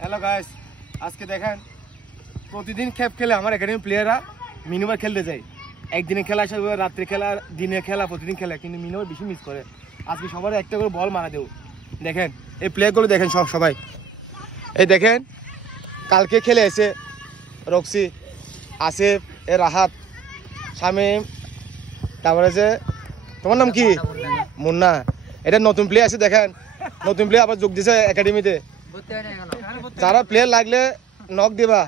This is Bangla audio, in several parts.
হ্যালো গাইস, আজকে দেখেন প্রতিদিন খেপ খেলে আমার একাডেমি প্লেয়াররা মিনিমাম খেলতে যায়। একদিনে খেলা আসে, রাত্রে খেলা, দিনে খেলা, প্রতিদিন খেলা, কিন্তু মিনিমাম বেশি মিস করে। আজকে সবার একটা করে বল মারা দেবো। দেখেন এই প্লেয়ারগুলো দেখেন সবাই, এই দেখেন কালকে খেলে এসে রক্সি, আসিফ, এ রাহাত, শামিম, তারপরে যে তোমার নাম কি মুন্না, এটা নতুন প্লেয়ার আছে। দেখেন নতুন প্লেয়ার আবার যোগ দিয়েছে একাডেমিতে। যারা প্লেয়ার লাগলে নক দিবা,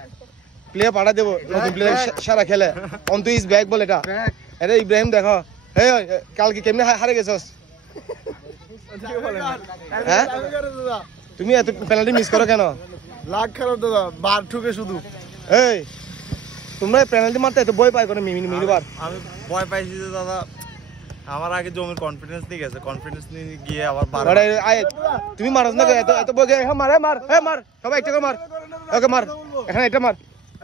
প্লেয়ার পাঠা দেবো। নতুন প্লেয়ার সারা খেলে অন্তু ইজ ব্যাক বলে এটা। এটা ইব্রাহিম দেখো, হে কালকে কেমনে হারে গেছস? হ্যাঁ তুমি এত পেনাল্টি মিস করো কেন? লাখ খারাপ দাদা, বার ঠুকে শুধু। এই তোমরা পেনাল্টি মারতে এত ভয় পাই করে মিলিবার? আমি ভয় পাইছি যে দাদা, আমার আগে জমির কনফিডেন্স নিয়ে গেছে, কনফিডেন্স নিয়ে গিয়ে আবার তুমি মারছ না এত এত ভয়? মার মার মার, সবাই একটা করে মার, ওকে মার, এখানে এটা মার।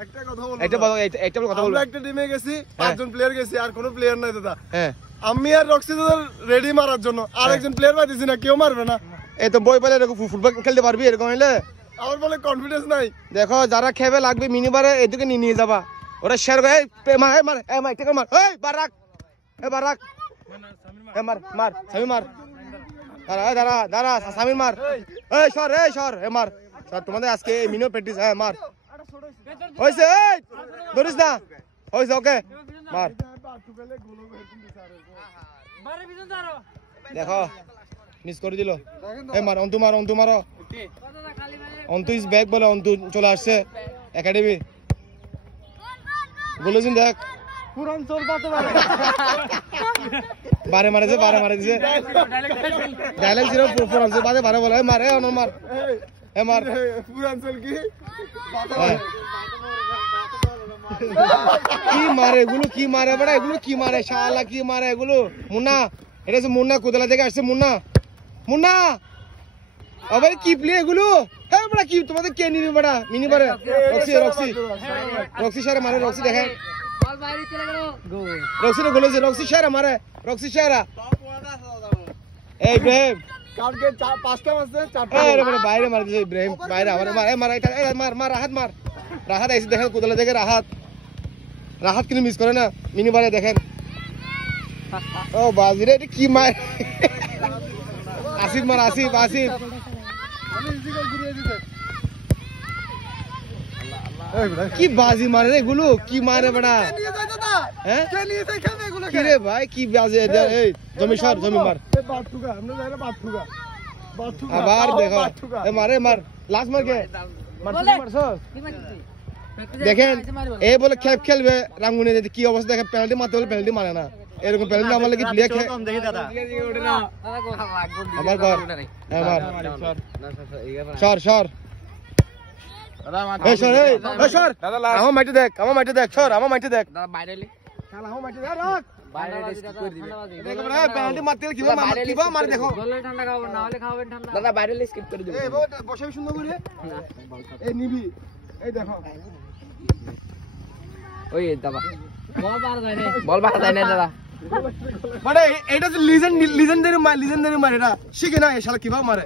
একটা কথা বলবো, একটা কথা বলবো। আমরা একটা টিমে গেছি, 5 জন প্লেয়ার গেছি, আর কোনো প্লেয়ার নাই দাদা। হ্যাঁ আমি আর রক্সি দাদা রেডি মারার জন্য, আর একজন প্লেয়ার পাইতেছি না, কেউ মারবে না। এই তো বই পেলে এরকম ফুটবল খেলতে পারবি এরকম হইলে? আমার বলে কনফিডেন্স নাই। দেখো যারা খেবে লাগবে মিনিবারে এদিকে নিয়ে যাবা, ওরা শেয়ার করে মার মার মার একটা করে মার। এই বারাক, এ বারাক, এ মার মার সামি মার, দাঁড়া দাঁড়া দাঁড়া সামি মার, এই সর এ মার সর। তোমাদের আজকে মিনিমাম প্র্যাকটিস। হ্যাঁ মার, হয়েছে, এই ধরিস না, হয়েছে, ওকে মার। দেখো মিস করে দিল। এই মার, অন্তু মার, অন্তু মারো, অন্তু ইজ ব্যাক বলে, অন্তু চলে আসছে একাডেমি। বলেছেন দেখ বারে মারে দিছে, বারে মারে দিছে, ডায়লগ ছিল পুরাঞ্চল বাদে বারে বলে মার, এ অনর মার, এ মার পুরাঞ্চল কি কি মারে এগুলো, কি মারে বড়া এগুলো, কি মারে শালা, কি মারে এগুলো? মুন্না, এটা হচ্ছে মুন্না, কোদলা থেকে আসছে মুন্না। মুন্না আবার কি প্লে এগুলো? হ্যাঁ বড়া কি তোমাদের কে নিবি বড়া মিনি পারে? রক্সি রক্সি রক্সি সারা মারে, রক্সি দেখেন রক্সি রে গোলেছে, রক্সি সারা মারে, রক্সি সারা। এই ইব্রাহিম কালকে 5টা মারছে, 4টা আরে বড় বাইরে মার দিছে ইব্রাহিম, বাইরে আমারে মার, মার এটা মার মার, রাহাত মার, রাহাত আইছে দেখেন কোদলা থেকে, রাহাত রাহাত কিন্তু মিস করে না মিনি বারে। দেখেন ও বাজিরে, এটা কি মার? আসিফ মার, আসিফ আসিফ কি বাজি মারে রে এগুলো, কি মারে বড়া? হ্যাঁ কি রে ভাই, কি বাজে? এই জমি সর, জমি মার আবার। দেখো মারে মার, লাস্ট মার কে মারছো? দেখেন এ বলে খেপ খেলবে রাঙ্গুনে, কি অবস্থা দেখেন, পেনাল্টি মারতে বলে পেনাল্টি মারে না। এরকম পেনাল্টি আমার লাগে প্লেয়ার খেলে আমার ঘর। সর সর এই সর, এই সর, আমার মাইটে দেখ, আমার মাইটে দেখ, সর আমার মাইটে দেখ, আমার মাইটে দেখ, রাখ পেনাল্টি মারতে কিবা মারে। দেখো দাদা বাইরে স্কিপ করে দিবো, বসাবি সুন্দর করে, এই নিবি, এই দেখো ওই দাদা বল বাড়া যায় না দাদা। মানে এটা তো লিজেন্ডারি মার, লিজেন্ডারি মার, এটা শিখে না এ শালা কিভাবে মারে।